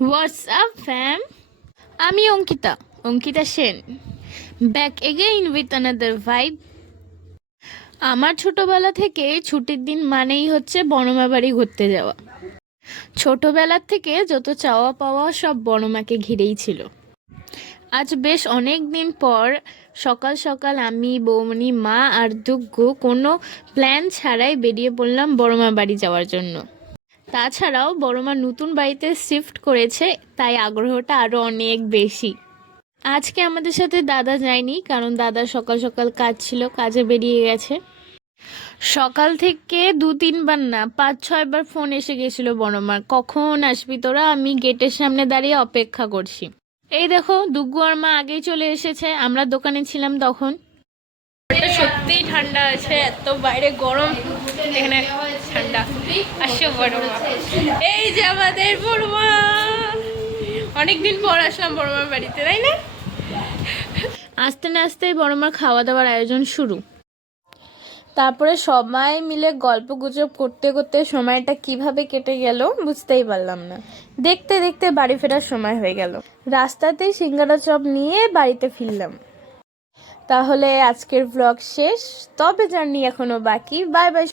What's up ফ্যাম, আমি Ankita Sen, back again with another vibe. আমার ছোটবেলা থেকে ছুটির দিন মানেই হচ্ছে বড়মা বাড়ি ঘুরতে যাওয়া। ছোটবেলার থেকে যত চাওয়া পাওয়া সব বড়মাকে ঘিরেই ছিল। আজ বেশ অনেক দিন পর সকাল সকাল আমি, বৌমনি, মা আর দুগ্গু কোনো প্ল্যান ছাড়াই বেরিয়ে পড়লাম বড়মা বাড়ি যাওয়ার জন্য। তাছাড়াও বড়মা নতুন বাড়িতে শিফট করেছে, তাই আগ্রহটা আরও অনেক বেশি। আজকে আমাদের সাথে দাদা যায়নি, কারণ দাদা সকাল সকাল কাজ ছিল, কাজে বেরিয়ে গেছে। সকাল থেকে 2-3 বার না 5-6 বার ফোন এসে গেছিল বড়মার, কখন আসবি তোরা, আমি গেটের সামনে দাঁড়িয়ে অপেক্ষা করছি। এই দেখো দুগ্গু আর মা আগেই চলে এসেছে, আমরা দোকানে ছিলাম তখন। এটা সত্যিই ঠান্ডা আছে, এত বাইরে গরম, এখানে ঠান্ডা। আসো বড়মা, এই যে আমাদের বড়মা। অনেকদিন পর আসলাম বড়মার বাড়িতে, তাই না? আস্তে না আস্তে বড়মার খাওয়া দাওয়ার আয়োজন শুরু। তারপরে সবাই মিলে গল্প গুজব করতে করতে সময়টা কিভাবে কেটে গেল বুঝতেই পারলাম না। দেখতে দেখতে বাড়ি ফেরার সময় হয়ে গেল। রাস্তাতেই সিঙ্গারা চপ নিয়ে বাড়িতে ফিরলাম। তাহলে আজকের ব্লগ শেষ, তবে জার্নি এখনো বাকি। Bye bye.